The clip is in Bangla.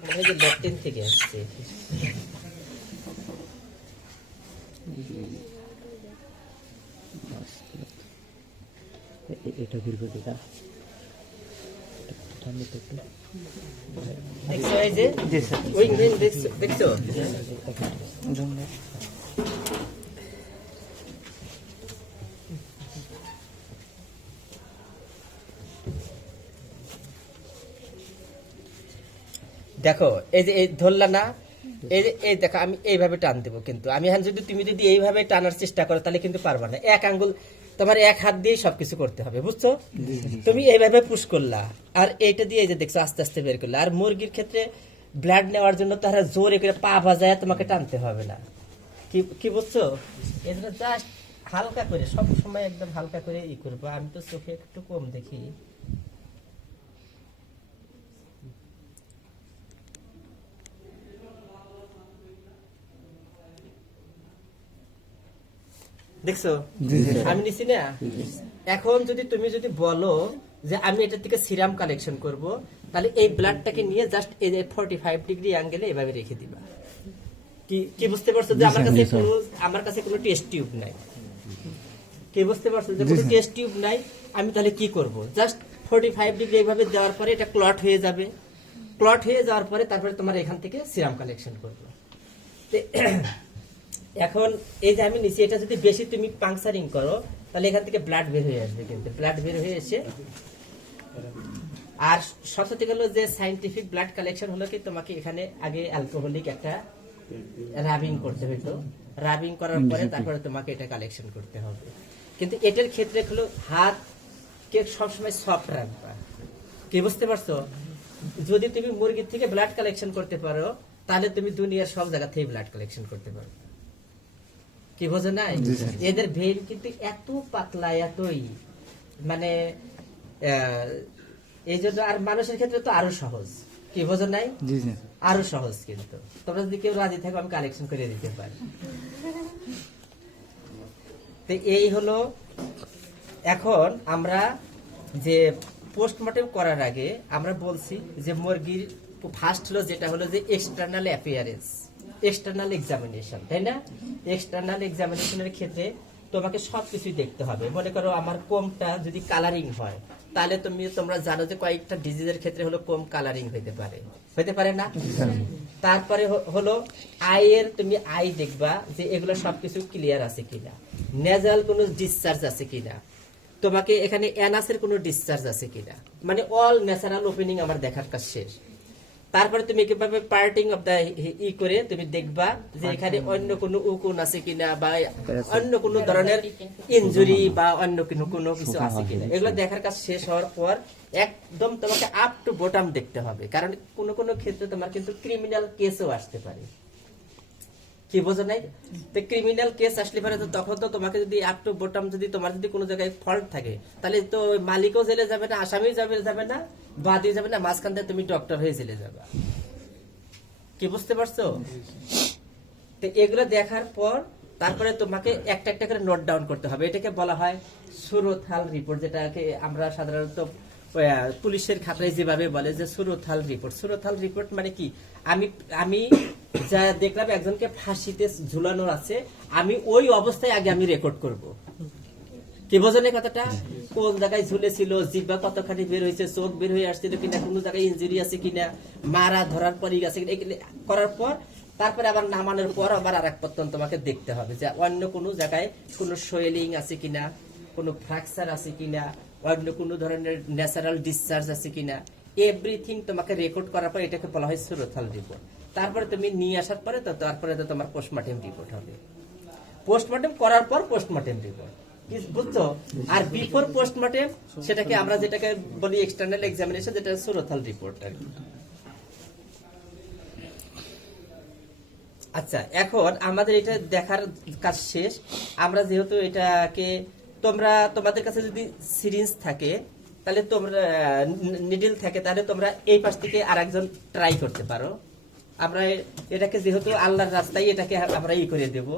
মনে হয় যে ল্যাটিন থেকে আসছে। এটা দীর্ঘ যেটা দেখছো এই যে উইংম্যান দেখছো দেখো এই যে এই ধরলা না, এই দেখো আমি এইভাবে টান দেবো, কিন্তু আমি এখন যদি তুমি যদি এইভাবে টানার চেষ্টা করো তাহলে কিন্তু পারবা না। এক আঙ্গুল তোমার এক হাত দিয়ে সবকিছু করতে হবে, বুঝছো? তুমি এইভাবে পুশ করলা আর এইটা দিয়ে এই যে দেখছো আস্তে আস্তে বের করলা। আর মুরগির ক্ষেত্রে ব্লাড নেওয়ার জন্য তারা জোরে করে পা বাজায় তোমাকে টানতে হবে না। কি কি বুঝছো? এই জন্য জাস্ট হালকা করে, সব সময় একদম হালকা করে ই করবো। আমি তো চোখে একটু কম দেখি। দেখছো আমি নিছি না। এখন যদি তুমি যদি বলো যে আমি এটা থেকে সিরাম কালেকশন করব, তাহলে এই ব্লাডটাকে নিয়ে জাস্ট এই 45 ডিগ্রি অ্যাঙ্গেলে এভাবে রেখে দিবা। কি কি বুঝতে পারছো যে আমার কাছে কোনো টেস্ট টিউব নাই? কি বুঝতে পারছো যে কোনো টেস্ট টিউব নাই? আমি তাহলে কি করব? জাস্ট 45 ডিগ্রি এইভাবে দেওয়ার পরে এটা ক্লট হয়ে যাবে। ক্লট হয়ে যাওয়ার পরে তারপরে তোমার এখান থেকে সিরাম কালেকশন করবো। এখন এই যে আমি নিচে এটা যদি বেশি তুমি পাংচারিং করো তাহলে এখান থেকে ব্লাড বের হয়ে আসবে, কিন্তু ব্লাড বের হয়ে এসে আর সবথেকে হলো যে সাইন্টিফিক ব্লাড কালেকশন হলো কি তোমাকে এখানে আগে অ্যালকোহলিক একটা রাবিং করতে হইতো, রাবিং করার পরে তারপরে তোমাকে এটা কালেকশন করতে হবে। কিন্তু এটার ক্ষেত্রে হলো হাতকে সবসময় সফট রাখবা। কি বুঝতে পারছো? যদি তুমি মুরগির থেকে ব্লাড কালেকশন করতে পারো তাহলে তুমি দুনিয়ার সব জায়গা থেকে ব্লাড কালেকশন করতে পারো। কি বোঝো নাই? এদের ভেন কিন্তু এত পাতলা, এতই মানে এই জন্য। আর মানুষের ক্ষেত্রে তো আরো সহজ। কি বোঝো নাই? আরো সহজ। কিন্তু তোমরা যদি কেউ রাজি থাকো আমি কালেকশন করে দিতে পারি। তো এই হলো। এখন আমরা যে পোস্টমর্টেম করার আগে আমরা বলছি যে মুরগির ফার্স্ট হলো যেটা হলো যে এক্সটার্নাল অ্যাপিয়ারেন্স, এক্সটার্নাল এক্সামিনেশন, তাই না? এক্সটার্নাল এক্সামিনেশনের ক্ষেত্রে তোমাকে সবকিছুই দেখতে হবে। মনে করো আমার কোমটা যদি কালারিং হয় তাহলে তোমরা জানো যে কয়েকটা ডিজিজের ক্ষেত্রে হলো কোম কালারিং হইতে পারে না? তারপরে হলো আইয়ের তুমি আই দেখবা যে এগুলো সবকিছু ক্লিয়ার আছে কিনা, নেজাল কোনো ডিসচার্জ আছে কিনা, তোমাকে এখানে অ্যানাসের কোনো ডিসচার্জ আছে কিনা, মানে অল ন্যাচারাল ওপেনিং আমার দেখার কাজ শেষ। তারপরে তুমি কিভাবে পার্টিং অফ দা ই করে তুমি দেখবা যে এখানে অন্য কোনো উকুন আছে কিনা বা অন্য কোনো ধরনের ইনজুরি বা অন্য কোনো কিছু আছে কিনা। এগুলো দেখার কাজ শেষ হওয়ার পর একদম তোমাকে আপ টু বটম দেখতে হবে, কারণ কোনো ক্ষেত্রে তোমার কিন্তু ক্রিমিনাল কেসও আসতে পারে। কি বোঝো নাই? তো ক্রিমিনাল কেস আসলে পারে তো তখন তো তোমাকে যদি আপ টু বটম যদি তোমার যদি কোনো জায়গায় ফল্ট থাকে তাহলে তো মালিকও জেলে যাবে না, আসামিও যাবে না, বাদী যাবে না, মাঝখান থেকে তুমি ডক্টর হয়ে জেলে যাবা। কি বুঝতে পারছো? তো এগুলো দেখার পর তারপরে তোমাকে একটা একটা করে নোট ডাউন করতে হবে। এটাকে বলা হয় সুরথাল রিপোর্ট, যেটাকে আমরা সাধারণত পুলিশের খাতায় যেভাবে বলে যে সুরথাল রিপোর্ট। সুরথাল রিপোর্ট মানে কি? আমি যা দেখলাম একজনকে ফাঁসিতে ঝুলানো আছে, আমি ওই অবস্থায় আগে আমি রেকর্ড করব। কি বোঝেন কথাটা? কোন জায়গায় ঝুলেছিল, জিহ্বা কতখানি বের হয়েছে, চোখ বের হয়ে আসছিল কিনা, কোন জায়গায় ইনজুরি আছে কিনা, মারা ধরার পরই গেছে কিনা, করার পর তারপরে আবার নামানোর পর আবার আর এক পত্তন তোমাকে দেখতে হবে যে অন্য কোনো জায়গায় কোনো সোয়েলিং আছে কিনা, কোনো ফ্র্যাকচার আছে কিনা, অন্য কোনো ধরনের ন্যাচারাল ডিসচার্জ আছে কিনা, এভরিথিং তোমাকে রেকর্ড করার পর এটাকে বলা হয় সুরথাল রিপোর্ট। তারপরে তুমি নিয়ে আসার পরে তারপরে তো তোমার পোস্টমর্টেম রিপোর্ট হবে। পোস্টমর্টেম করার পর পোস্টমর্টেম রিপোর্ট, বুঝছো? আর বিফোর পোস্টমর্টেম সেটাকে আমরা যেটাকে বলি এক্সটার্নাল এক্সামিনেশন, যেটা সুরথাল রিপোর্ট আর কি। আচ্ছা, এখন আমাদের এটা দেখার কাজ শেষ। আমরা যেহেতু এটাকে তোমাদের কাছে যদি সিরিঞ্জ থাকে তাহলে তোমরা নিডল থাকে তাহলে তোমরা এই পাশ থেকে আরেকজন ট্রাই করতে পারো। আমরা এটাকে যেহেতু আল্লাহর রাস্তায় এটাকে আমরা ই করে দেব।